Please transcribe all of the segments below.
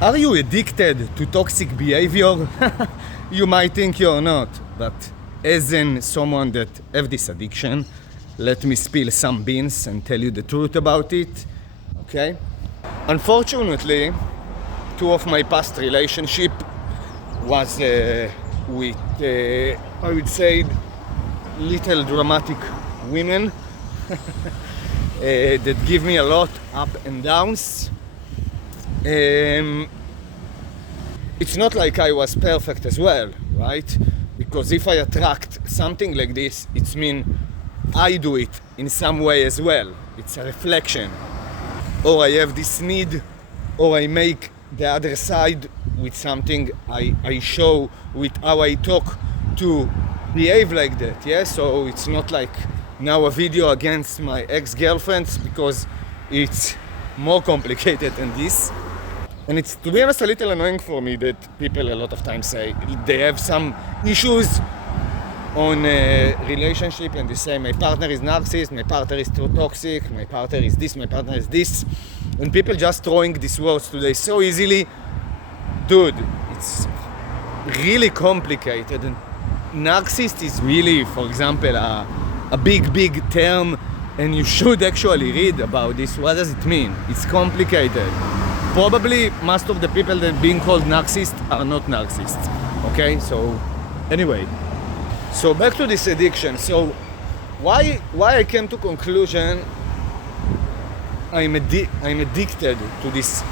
Are you addicted to toxic behavior? You might think you're not, but as in someone that have this addiction, let me spill some beans and tell you the truth about it, okay? Unfortunately, two of my past relationship was with, I would say, little dramatic women that give me a lot up and downs. It's not like I was perfect as well, right? Because if I attract something like this, it means I do it in some way as well. It's a reflection. Or I have this need, or I make the other side with something I show with how I talk to behave like that, yeah? So it's not like now a video against my ex-girlfriends, because it's more complicated than this. And it's, to be honest, a little annoying for me that people a lot of times say they have some issues on a relationship and they say my partner is narcissist, my partner is too toxic, my partner is this, my partner is this. And people just throwing these words today so easily. Dude, it's really complicated. And narcissist is really, for example, a big term, and you should actually read about this. What does it mean? It's complicated. Probably most of the people that are being called narcissists are not narcissists, okay? So anyway, so back to this addiction. So why I came to conclusion I'm addicted to these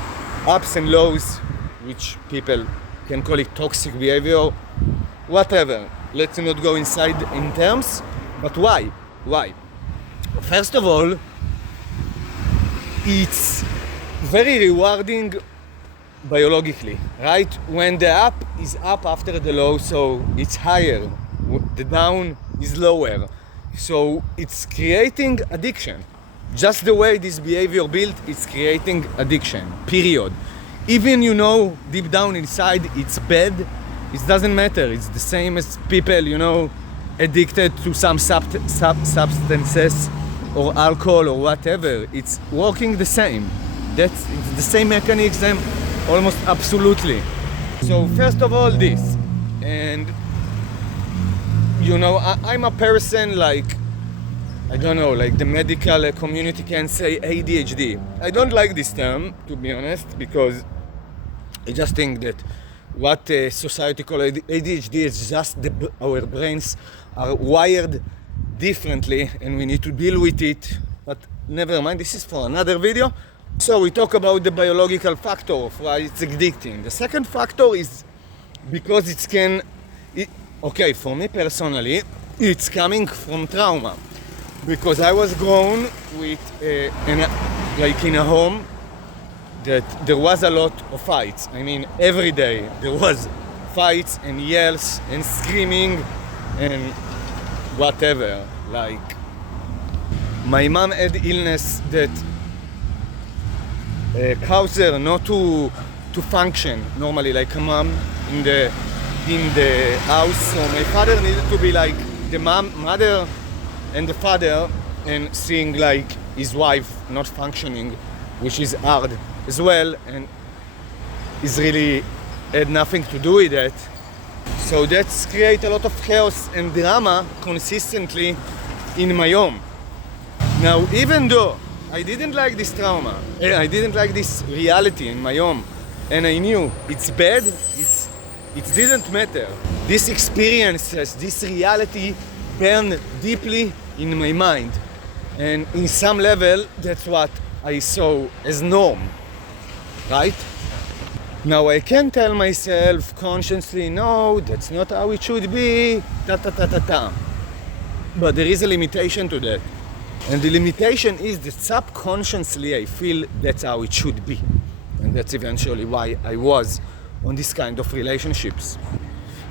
ups and lows, which people can call it toxic behavior, whatever. Let's not go inside in terms, but why? Why? First of all, it's very rewarding biologically, right? When the up is up after the low, so it's higher, the down is lower. So it's creating addiction. Just the way this behavior built, it's creating addiction, period. Even you know deep down inside it's bad, it doesn't matter. It's the same as people, you know, addicted to some substances or alcohol or whatever. It's working the same. It's the same mechanism, almost absolutely. So first of all this, and you know, I'm a person like, I don't know, like the medical community can say ADHD. I don't like this term, to be honest, because I just think that what society calls ADHD is just our brains are wired differently and we need to deal with it. But never mind, this is for another video. So we talk about the biological factor of why it's addicting. The second factor is because okay, for me personally, it's coming from trauma. Because I was grown with, like in a home that there was a lot of fights. I mean, every day there was fights and yells and screaming and whatever. Like, my mom had illness that caused her not to function normally like a mom in the house. So my father needed to be like the mother and the father, and seeing like his wife not functioning, which is hard as well, and is really had nothing to do with that. So that's create a lot of chaos and drama consistently in my home. Now, even though I didn't like this trauma, I didn't like this reality in my home, and I knew it's bad, it didn't matter. These experiences, this reality burned deeply in my mind, and in some level that's what I saw as norm, right? Now I can tell myself consciously, no, that's not how it should be, but there is a limitation to that, and the limitation is that subconsciously I feel that's how it should be, and that's eventually why I was on this kind of relationships,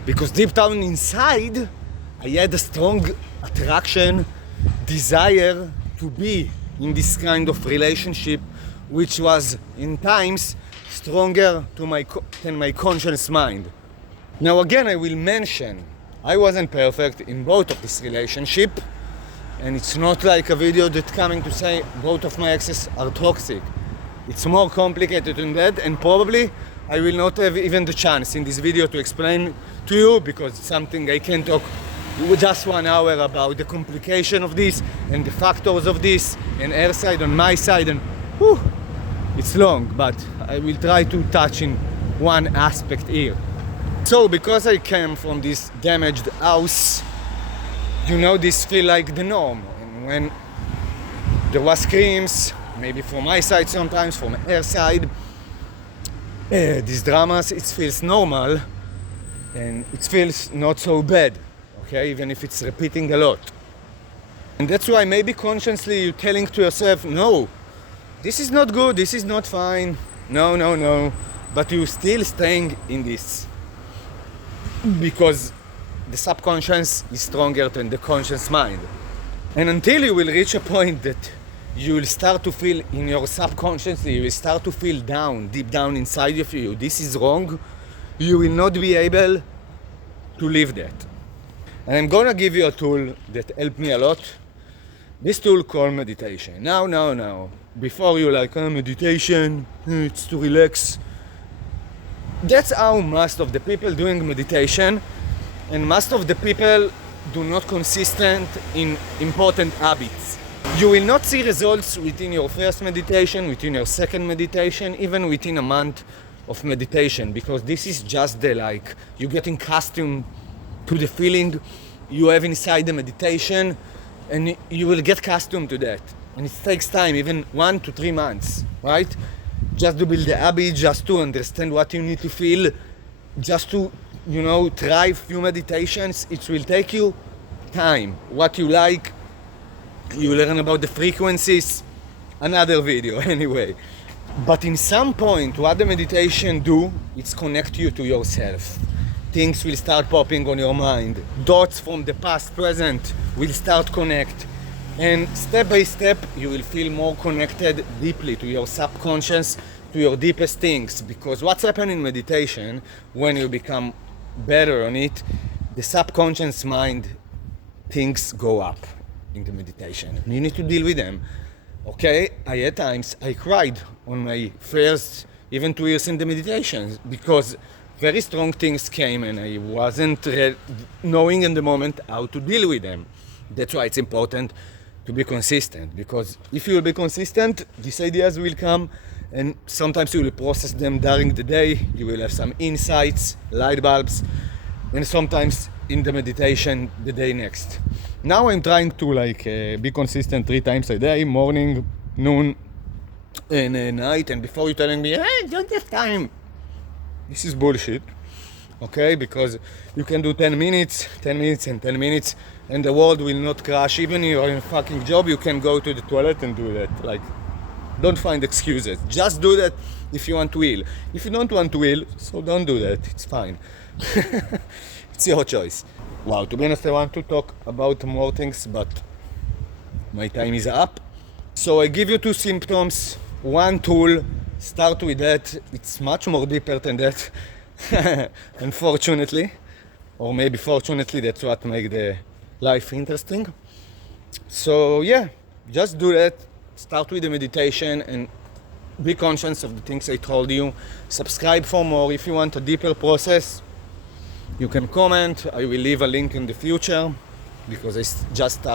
because deep down inside I had a strong attraction, desire to be in this kind of relationship, which was in times stronger than my conscious mind. Now again, I will mention, I wasn't perfect in both of this relationship, and it's not like a video that's coming to say both of my exes are toxic. It's more complicated than that, and probably I will not have even the chance in this video to explain to you, because it's something I can talk with just 1 hour about the complication of this and the factors of this, and her side on my side, and whew, it's long, but I will try to touch in one aspect here. So because I came from this damaged house, you know, this feel like the norm. And when there was screams, maybe from my side sometimes, from her side, these dramas, it feels normal and it feels not so bad, okay, even if it's repeating a lot. And that's why maybe consciously you're telling to yourself, no, this is not good, this is not fine, no, but you're still staying in this. Because the subconscious is stronger than the conscious mind. And until you will reach a point that you will start to feel in your subconscious, you will start to feel down, deep down inside of you, this is wrong, you will not be able to live that. And I'm gonna give you a tool that helped me a lot. This tool called meditation. Now, before you like, meditation, it's to relax. That's how most of the people doing meditation, and most of the people do not consistent in important habits. You will not see results within your first meditation, within your second meditation, even within a month of meditation, because this is just the like, you're getting accustomed to the feeling you have inside the meditation, and you will get accustomed to that. And it takes time, even 1 to 3 months, right? Just to build the habit, just to understand what you need to feel, just to, you know, try few meditations. It will take you time. What you like, you learn about the frequencies, another video anyway. But in some point, what the meditation do, it's connect you to yourself. Things will start popping on your mind. Dots from the past, present will start connect. And step by step, you will feel more connected deeply to your subconscious, to your deepest things. Because what's happening in meditation, when you become better on it, the subconscious mind, things go up in the meditation. You need to deal with them. Okay, at times I cried on my first, even 2 years in the meditation, because very strong things came and I wasn't knowing in the moment how to deal with them. That's why it's important to be consistent, because if you will be consistent, these ideas will come, and sometimes you will process them during the day, you will have some insights, light bulbs, and sometimes in the meditation the day next. Now I'm trying to be consistent 3 times a day, morning, noon, and night, and before you're telling me, hey, don't have time, this is bullshit, okay? Because you can do 10 minutes, and 10 minutes, and the world will not crash. Even if you're in a fucking job, you can go to the toilet and do that. Don't find excuses. Just do that if you want to heal. If you don't want to heal, so don't do that. It's fine. It's your choice. Wow, to be honest, I want to talk about more things, but my time is up. So I give you 2 symptoms, 1 tool. Start with that. It's much more deeper than that. Unfortunately, or maybe fortunately, that's what makes the life interesting. So yeah, just do that. Start with the meditation and be conscious of the things I told you. Subscribe for more. If you want a deeper process, you can comment. I will leave a link in the future, because I just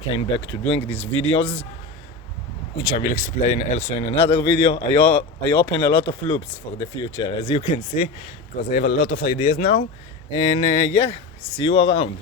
came back to doing these videos, which I will explain also in another video. I open a lot of loops for the future, as you can see, because I have a lot of ideas now. And yeah, see you around.